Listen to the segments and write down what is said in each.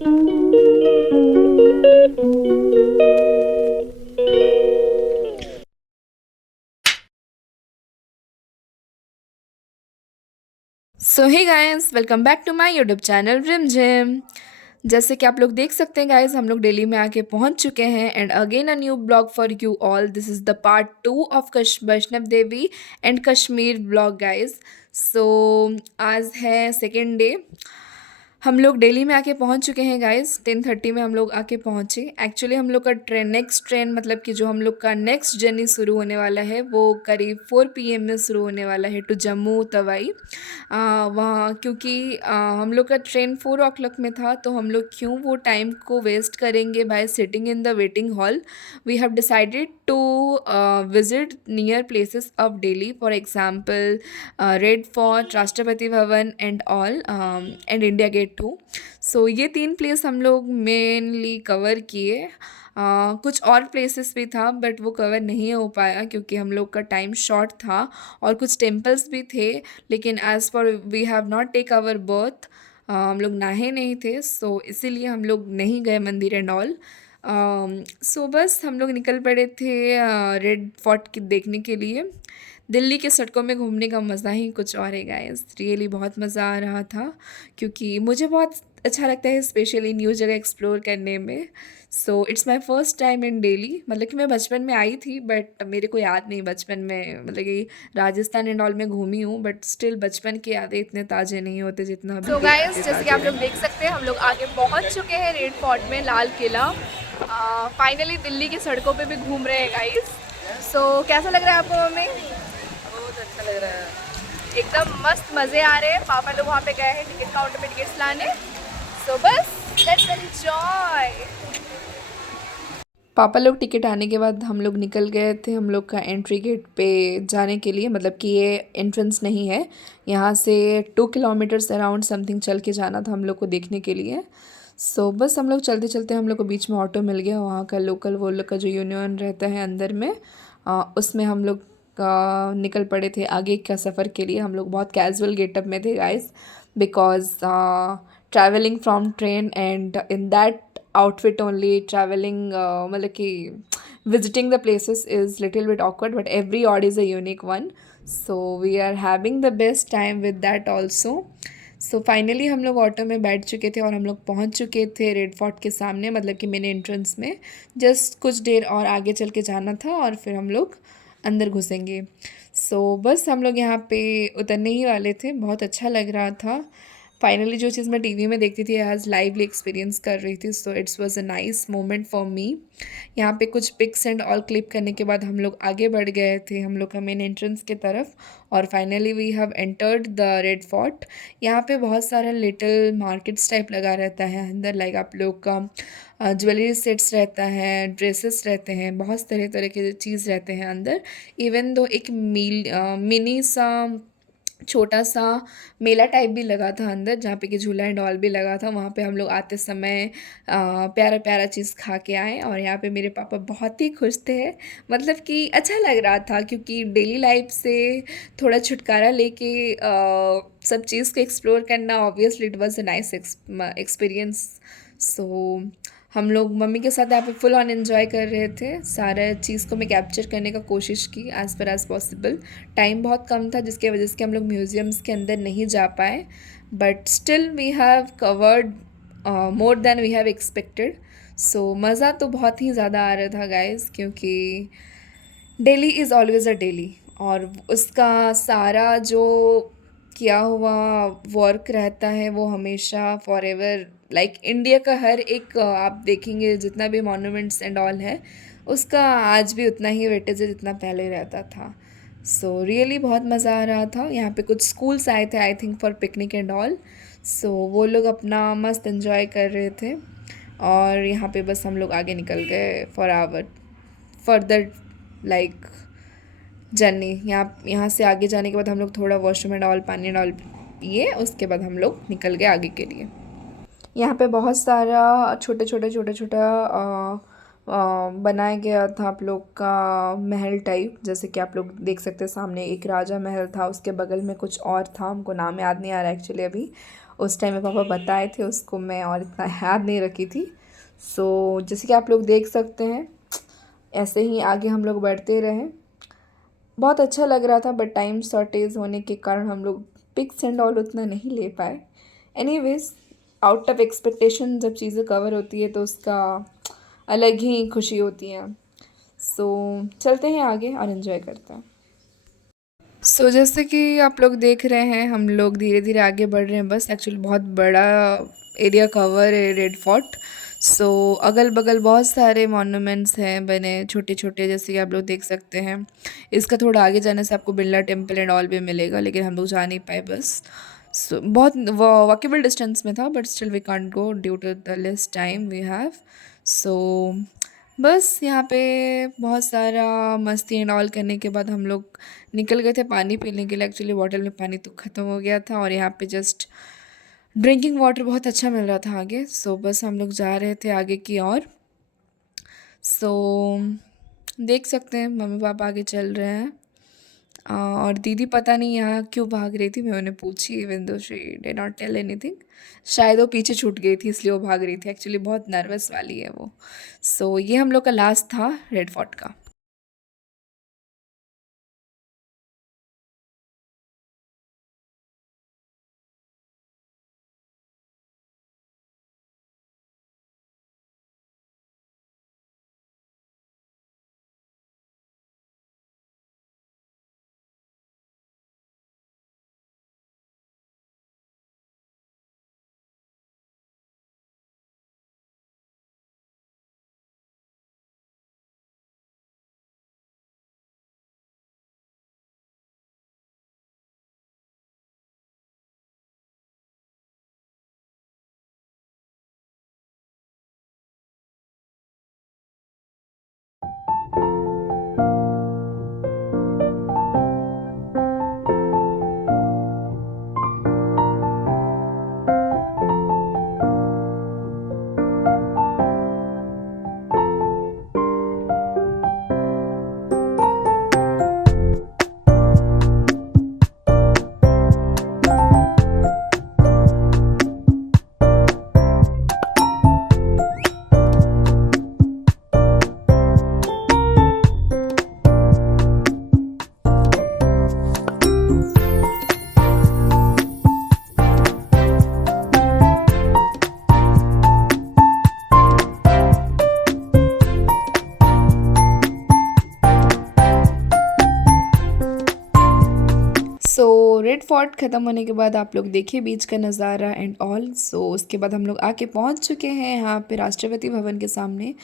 So hey guys, welcome back to my YouTube channel Rimjhim. जैसे कि आप लोग देख सकते हैं गाइस, हम लोग दिल्ली में आके पहुंच चुके हैं and again a new blog for you all. This is the part 2 of Vaishno Devi and Kashmir blog guys. So आज है सेकेंड डे। हम लोग दिल्ली में आके पहुंच चुके हैं गाइस। 10:30 में हम लोग आके पहुंचे। एक्चुअली हम लोग का नेक्स्ट ट्रेन मतलब कि जो हम लोग का नेक्स्ट जर्नी शुरू होने वाला है वो करीब 4 PM में शुरू होने वाला है टू जम्मू तवाई। वहाँ क्योंकि हम लोग का ट्रेन 4 o'clock में था, तो हम लोग क्यों वो टाइम को वेस्ट करेंगे by sitting in the waiting hall. We have decided to visit near places of Delhi, for example red fort, Rashtrapati Bhavan and all and India gate too. So ये 3 प्लेस हम लोग मेनली कवर किए। कुछ और प्लेसेस भी था बट वो कवर नहीं हो पाया क्योंकि हम लोग का टाइम शॉर्ट था, और कुछ टेम्पल्स भी थे, लेकिन as per we have not take our bath, हम लोग नहाए नहीं थे, सो इसीलिए हम लोग नहीं गए मंदिर एंड ऑल। सो बस हम लोग निकल पड़े थे रेड फोर्ट की देखने के लिए। दिल्ली के सड़कों में घूमने का मज़ा ही कुछ और है गाइस। रियली बहुत मज़ा आ रहा था क्योंकि मुझे बहुत अच्छा लगता है स्पेशली न्यू जगह एक्सप्लोर करने में। So it's my first time in Delhi. मतलब कि मैं बचपन में आई थी बट मेरे को याद नहीं बचपन में, मतलब कि राजस्थान एंड ऑल में घूमी हूँ बट स्टिल बचपन की यादें इतने ताज़े नहीं होते जितना अभी। सो गाइस, जैसे कि आप लोग देख सकते हैं हम लोग आगे पहुँच चुके हैं रेड फोर्ट में, लाल किला। फाइनली दिल्ली की सड़कों पे भी घूम रहे हैं गाइस। सो कैसा लग रहा है आपको मम्मी? बहुत अच्छा लग रहा है। एकदम मस्त मज़े आ रहे हैं। पापा लोग वहाँ पे गए हैं टिकट काउंटर पे टिकट्स लाने। सो बस लेट्स एंजॉय। पापा लोग टिकट आने के बाद हम लोग निकल गए थे हम लोग का एंट्री गेट पे जाने के लिए। मतलब कि ये एंट्रेंस नहीं है, यहाँ से 2 किलोमीटर्स अराउंड समथिंग चल के जाना था हम लोग को देखने के लिए। सो बस हम लोग चलते चलते हम लोग को बीच में ऑटो मिल गया, वहाँ का लोकल वो लोग का जो यूनियन रहता है अंदर में, उसमें हम लोग निकल पड़े थे आगे का सफ़र के लिए। हम लोग बहुत कैजुअल गेटअप में थे guys, because travelling from train and in that outfit only traveling, मतलब कि visiting the places is little bit awkward but every odd is a unique one, so we are having the best time with that also. So finally हम लोग auto में बैठ चुके थे और हम लोग पहुंच चुके थे रेड फोर्ट के सामने, मतलब कि मेन एंट्रेंस में। जस्ट कुछ देर और आगे चल के जाना था और फिर हम लोग अंदर घुसेंगे। सो बस हम लोग यहाँ पे उतरने ही वाले थे। बहुत अच्छा लग रहा था। फाइनली जो चीज़ मैं टीवी में देखती थी आज लाइवली एक्सपीरियंस कर रही थी, so it's was a nice moment for me. यहाँ पे कुछ पिक्स एंड ऑल क्लिप करने के बाद हम लोग आगे बढ़ गए थे हम लोग का मेन एंट्रेंस की तरफ, और finally we have entered the Red Fort. यहाँ पे बहुत सारा लिटिल मार्केट्स टाइप लगा रहता है अंदर, लाइक आप लोग का ज्वेलरी सेट्स रहता है, ड्रेसेस रहते हैं, बहुत तरह तरह के चीज़ रहते हैं अंदर। इवन दो एक मिनी सा छोटा सा मेला टाइप भी लगा था अंदर, जहाँ पे कि झूला एंड ऑल भी लगा था। वहाँ पे हम लोग आते समय प्यारा प्यारा चीज़ खा के आए, और यहाँ पे मेरे पापा बहुत ही खुश थे। मतलब कि अच्छा लग रहा था क्योंकि डेली लाइफ से थोड़ा छुटकारा लेके सब चीज़ को एक्सप्लोर करना, obviously it was a nice experience. So हम लोग मम्मी के साथ यहाँ पे फुल ऑन एंजॉय कर रहे थे। सारा चीज़ को मैं कैप्चर करने का कोशिश की as per as possible. Time बहुत कम था जिसके वजह से हम लोग म्यूज़ियम्स के अंदर नहीं जा पाए, but still we have covered more than we have expected. So मज़ा तो बहुत ही ज़्यादा आ रहा था गाइस, क्योंकि daily is always a daily, और उसका सारा जो किया हुआ वर्क रहता है वो हमेशा फॉर एवर, लाइक इंडिया का हर एक आप देखेंगे जितना भी मॉन्यूमेंट्स एंड ऑल है, उसका आज भी उतना ही वेटेज है जितना पहले रहता था। सो रियली बहुत मज़ा आ रहा था। यहाँ पे कुछ स्कूल्स आए थे I think for picnic and all, so वो लोग अपना मस्त एंजॉय कर रहे थे, और यहाँ पे बस हम लोग आगे निकल गए for our further like journey. यहाँ से आगे जाने के बाद हम लोग थोड़ा वॉशरूम एंड ऑल पानी एंड ऑल पिए, उसके बाद हम लोग निकल गए आगे के लिए। यहाँ पे बहुत सारा छोटे छोटे छोटे छोटा बनाया गया था आप लोग का महल टाइप, जैसे कि आप लोग देख सकते हैं सामने एक राजा महल था, उसके बगल में कुछ और था, हमको नाम याद नहीं आ रहा एक्चुअली अभी। उस टाइम में पापा बताए थे, उसको मैं और इतना याद नहीं रखी थी। सो जैसे कि आप लोग देख सकते हैं, ऐसे ही आगे हम लोग बढ़ते रहे। बहुत अच्छा लग रहा था, बट टाइम शॉर्टेज होने के कारण हम लोग पिक्स एंड ऑल उतना नहीं ले पाए। एनीवेज, आउट ऑफ एक्सपेक्टेशन जब चीज़ें कवर होती है तो उसका अलग ही खुशी होती है। सो चलते हैं आगे और इन्जॉय करते हैं। जैसे कि आप लोग देख रहे हैं, हम लोग धीरे धीरे आगे बढ़ रहे हैं। बस एक्चुअली बहुत बड़ा एरिया कवर है रेड फोर्ट। अगल बगल बहुत सारे मॉन्यूमेंट्स हैं बने छोटे छोटे, जैसे कि आप लोग देख सकते हैं। इसका थोड़ा आगे जाने से आपको बिरला टेम्पल एंड ऑल भी मिलेगा, लेकिन हम लोग जा नहीं पाए बस। बहुत वॉकेबल डिस्टेंस में था, but still we can't go due to the less time we have. So बस यहाँ पे बहुत सारा मस्ती एंड ऑल करने के बाद हम लोग निकल गए थे पानी पीने के लिए। एक्चुअली बॉटल में पानी तो ख़त्म हो गया था, और यहाँ पे जस्ट ड्रिंकिंग वाटर बहुत अच्छा मिल रहा था आगे। बस हम लोग जा रहे थे आगे की ओर। सो देख सकते हैं मम्मी पापा आगे चल रहे हैं। और दीदी पता नहीं यहाँ क्यों भाग रही थी, मैं उन्हें पूछी, even though she did not tell anything. शायद वो पीछे छूट गई थी इसलिए वो भाग रही थी। एक्चुअली बहुत नर्वस वाली है वो। ये हम लोग का लास्ट था रेड फोर्ट का। रेड फोर्ट ख़त्म होने के बाद आप लोग देखिए बीच का नज़ारा एंड ऑल। उसके बाद हम लोग आके पहुंच चुके हैं यहाँ पे राष्ट्रपति भवन के सामने।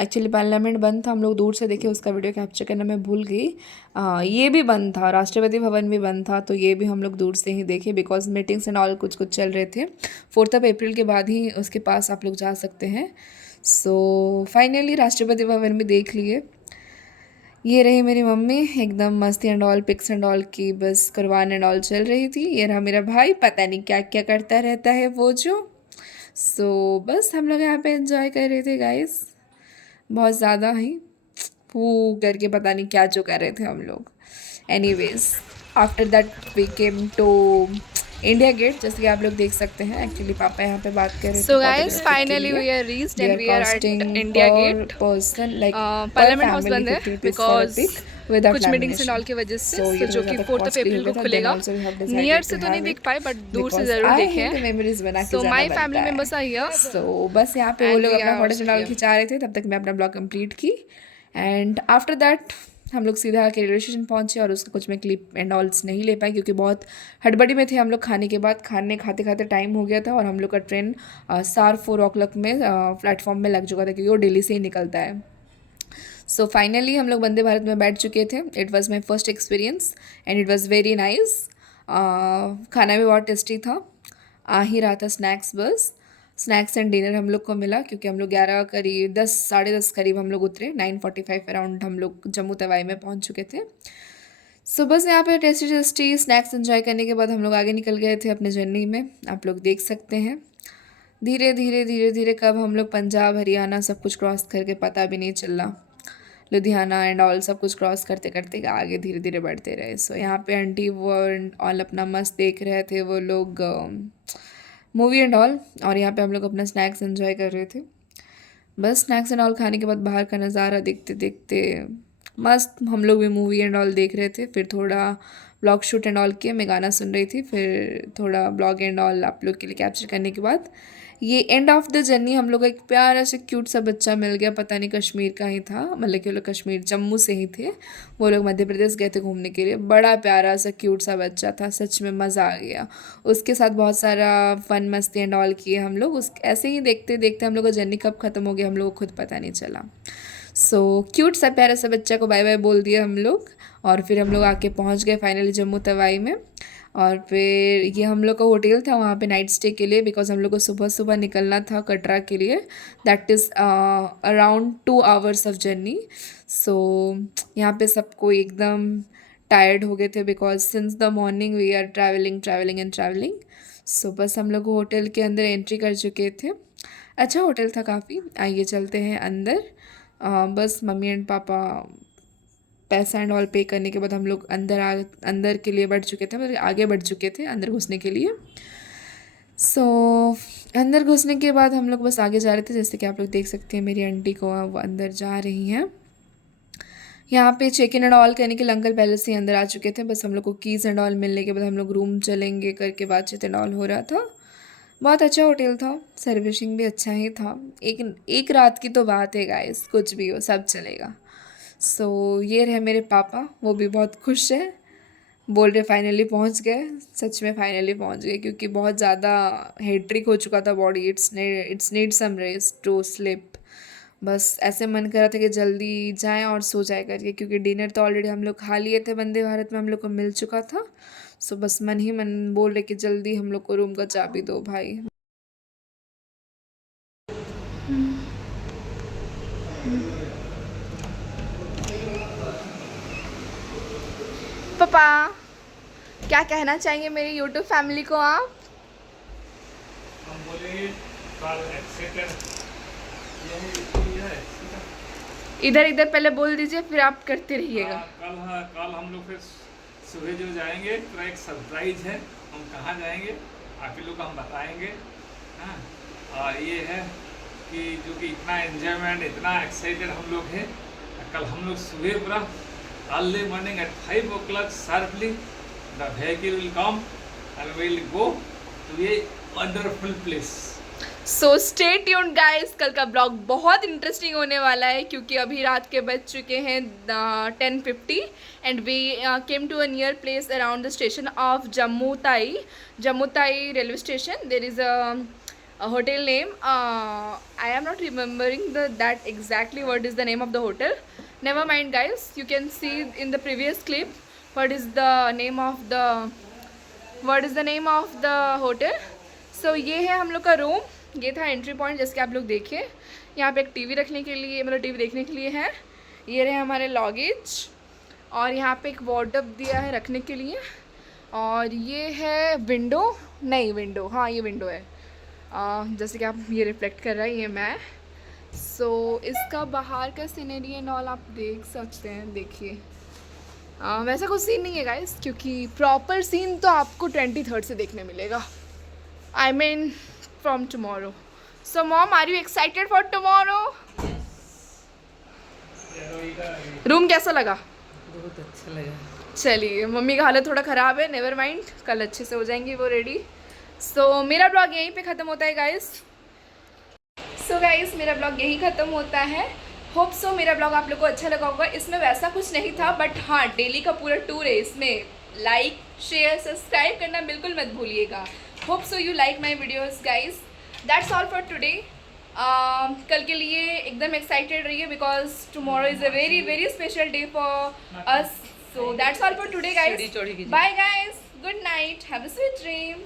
एक्चुअली पार्लियामेंट बंद था, हम लोग दूर से देखे, उसका वीडियो कैप्चर करना मैं भूल गई। ये भी बंद था, राष्ट्रपति भवन भी बंद था, तो ये भी हम लोग दूर से ही देखे, बिकॉज मीटिंग्स एंड ऑल कुछ कुछ चल रहे थे। 4 अप्रैल के बाद ही उसके पास आप लोग जा सकते हैं। फाइनली राष्ट्रपति भवन भी देख लिए। ये रही मेरी मम्मी, एकदम मस्ती and all, pics and all की बस कुरबान एंड ऑल चल रही थी। ये रहा मेरा भाई, पता नहीं क्या क्या करता रहता है वो जो। बस हम लोग यहाँ पे एंजॉय कर रहे थे गाइस, बहुत ज़्यादा ही फू करके, पता नहीं क्या जो कर रहे थे हम लोग। Anyways, after that we came to India Gate, जैसे कि आप लोग देख सकते हैं। एक्चुअली पापा यहाँ पे बात कर रहे थे So guys, finally we are reached and we are at India Gate. Person like parliament house बंद है 50 rupees for a because pic without कुछ मीटिंग्स एंड lamination. ऑल की वजह से, So ये जो थोड़ा कि ज़्यादा 4 costly हो अप्रैल गया को था, then खुलेगा। also we have decided near to से तो नहीं have देख it पाए, बट दूर से because ज़रूर आए देखे हैं तो हैं। memories बना के सो जाना माई बनता फैमिली है। मेम्बर्स आर हियर बस यहाँ पे वो एंड लोग वी अपना our photos also and all here. खिंचा रहे थे, तब तक मैं अपना ब्लॉग कंप्लीट की। एंड आफ्टर दैट हम लोग सीधा के रेलवे स्टेशन पहुँचे, और उसका कुछ मैं क्लिप एंड ऑल्स नहीं ले पाई क्योंकि बहुत हड़बड़ी में थे हम लोग। खाने के बाद, खाने खाते खाते टाइम हो गया था, और हम लोग का ट्रेन शार्प 4 o'clock में प्लेटफॉर्म में लग चुका था, क्योंकि वो दिल्ली से ही निकलता है। फाइनली हम लोग वंदे भारत में बैठ चुके थे। It was my first experience and it was very nice. खाना भी बहुत टेस्टी था। आ ही रहा था स्नैक्स, बस स्नैक्स एंड डिनर हम लोग को मिला, क्योंकि हम लोग 11 करीब 10 10:30 करीब हम लोग उतरे। 9:45 अराउंड हम लोग जम्मू तवाई में पहुंच चुके थे। बस यहाँ पे टेस्टी टेस्टी स्नैक्स एंजॉय करने के बाद हम लोग आगे निकल गए थे अपने जर्नी में। आप लोग देख सकते हैं धीरे धीरे धीरे धीरे कब हम लोग पंजाब हरियाणा सब कुछ क्रॉस करके, पता भी नहीं चला। लुधियाना एंड ऑल सब कुछ क्रॉस करते करते आगे धीरे धीरे बढ़ते रहे। यहाँ पे आंटी वो ऑल अपना मस्त देख रहे थे, वो लोग मूवी एंड ऑल। और यहाँ पे हम लोग अपना स्नैक्स एंजॉय कर रहे थे। बस स्नैक्स एंड ऑल खाने के बाद बाहर का नज़ारा देखते देखते मस्त हम लोग भी मूवी एंड ऑल देख रहे थे। फिर थोड़ा ब्लॉग शूट एंड ऑल किया, मैं गाना सुन रही थी। फिर थोड़ा ब्लॉग एंड ऑल आप लोग के लिए कैप्चर करने के बाद ये एंड ऑफ द जर्नी हम लोग को एक प्यारा सा क्यूट सा बच्चा मिल गया। पता नहीं कश्मीर का ही था, मतलब कि वो लोग कश्मीर जम्मू से ही थे। वो लोग मध्य प्रदेश गए थे घूमने के लिए। बड़ा प्यारा सा क्यूट सा बच्चा था, सच में मज़ा आ गया। उसके साथ बहुत सारा फन मस्ती एंड ऑल किए हम लोग। उस ऐसे ही देखते देखते हम लोग का जर्नी कब ख़त्म हो गया हम लोग को खुद पता नहीं चला। सो क्यूट सा प्यारा सा बच्चा को बाय बाय बोल दिया हम लोग। और फिर हम लोग आके पहुंच गए फाइनली जम्मू तवाई में। और फिर ये हम लोग का होटल था वहाँ पे नाइट स्टे के लिए, बिकॉज हम लोग को सुबह सुबह निकलना था कटरा के लिए। That is around 2 hours of journey. So यहाँ पे सबको एकदम टायर्ड हो गए थे, because since the morning we are travelling travelling and travelling. So बस हम लोग होटल के अंदर एंट्री कर चुके थे। अच्छा होटल था काफ़ी। आइए चलते हैं अंदर। बस मम्मी एंड पापा पैसा एंड ऑल पे करने के बाद हम लोग अंदर के लिए बढ़ चुके थे, मतलब आगे बढ़ चुके थे अंदर घुसने के लिए। सो अंदर घुसने के बाद हम लोग बस आगे जा रहे थे। जैसे कि आप लोग देख सकते हैं मेरी आंटी को वो अंदर जा रही हैं। यहाँ पे चेक इन एंड ऑल करने के लिए अंकल पहले से ही अंदर आ चुके थे। बस हम लोग को कीज़ एंड ऑल मिलने के बाद हम लोग रूम चलेंगे करके बातचीत एंड ऑल हो रहा था। बहुत अच्छा होटल था, सर्विसिंग भी अच्छा ही था। एक रात की तो बात है गाइस, कुछ भी हो सब चलेगा। सो ये रहे मेरे पापा, वो भी बहुत खुश है। बोल रहे फाइनली पहुंच गए। सच में फाइनली पहुंच गए, क्योंकि बहुत ज़्यादा हेट्रिक हो चुका था body. It's need some rest to sleep. बस ऐसे मन कर रहा था कि जल्दी जाएं और सो जाए करके, क्योंकि डिनर तो ऑलरेडी हम लोग खा लिए थे, वंदे भारत में हम लोग को मिल चुका था। सो बस मन ही मन बोल रहे कि जल्दी हम लोग को रूम का चाबी दो भाई। पापा, क्या कहना चाहेंगे मेरी यूट्यूब फैमिली को आप? हम बोले कल एक्सेप्टेड इधर इधर पहले बोल दीजिए, फिर आप करते रहिएगा। कल हम लोग फिर सुबह जो जाएंगे तो एक सरप्राइज है। हम कहाँ जाएंगे आप ही लोग को हम बताएंगे। हाँ, और ये है कि जो कि इतना एंजॉयमेंट, इतना एक्साइटेड हम लोग हैं। कल हम लोग सुबह पूरा early morning at 5 o'clock sharply the vehicle will come and will go to a wonderful place. So stay tuned guys, कल का ब्लॉग बहुत इंटरेस्टिंग होने वाला है, क्योंकि अभी रात के बज चुके हैं 10:50 and we came to a near place around the station of Jammu Tawi railway station. There is a hotel name. I am not remembering that exactly what is the name of the hotel. Never mind guys, you can see in the previous clip what is the name of the hotel. So ये है हम लोग का room, ये था entry point. जैसे कि आप लोग देखिए, यहाँ पे एक टीवी रखने के लिए, मतलब टीवी देखने के लिए है। ये रहे हमारे लगेज, और यहाँ पे एक वार्डरोब दिया है रखने के लिए। और ये है विंडो, हाँ ये विंडो है। जैसे कि आप ये रिफ्लेक्ट कर रहा है, ये मैं। सो इसका बाहर का सीनरी एंड ऑल आप देख सकते हैं। देखिए वैसा कुछ सीन नहीं है गाइस, क्योंकि प्रॉपर सीन तो आपको 23rd से देखने मिलेगा, I mean from tomorrow. So mom, are you excited for tomorrow? Room कैसा लगा? बहुत अच्छा लगा। चलिए, मम्मी का हालत थोड़ा ख़राब है, नेवर माइंड, कल अच्छे से हो जाएंगी वो रेडी। सो मेरा ब्लॉग यहीं पे ख़त्म होता है गाइस। मेरा ब्लॉग यहीं ख़त्म होता है। होप सो मेरा ब्लॉग आप लोग को अच्छा लगा होगा। इसमें वैसा कुछ नहीं था, बट हाँ डेली का पूरा टूर है। इसमें लाइक शेयर सब्सक्राइब करना बिल्कुल मत भूलिएगा। Hope so you like my videos guys. That's all for today. कल के लिए एकदम एक्साइटेड रहिए, because tomorrow is a very very special day for us. So that's all for today guys. Bye guys, good night, have a sweet dream.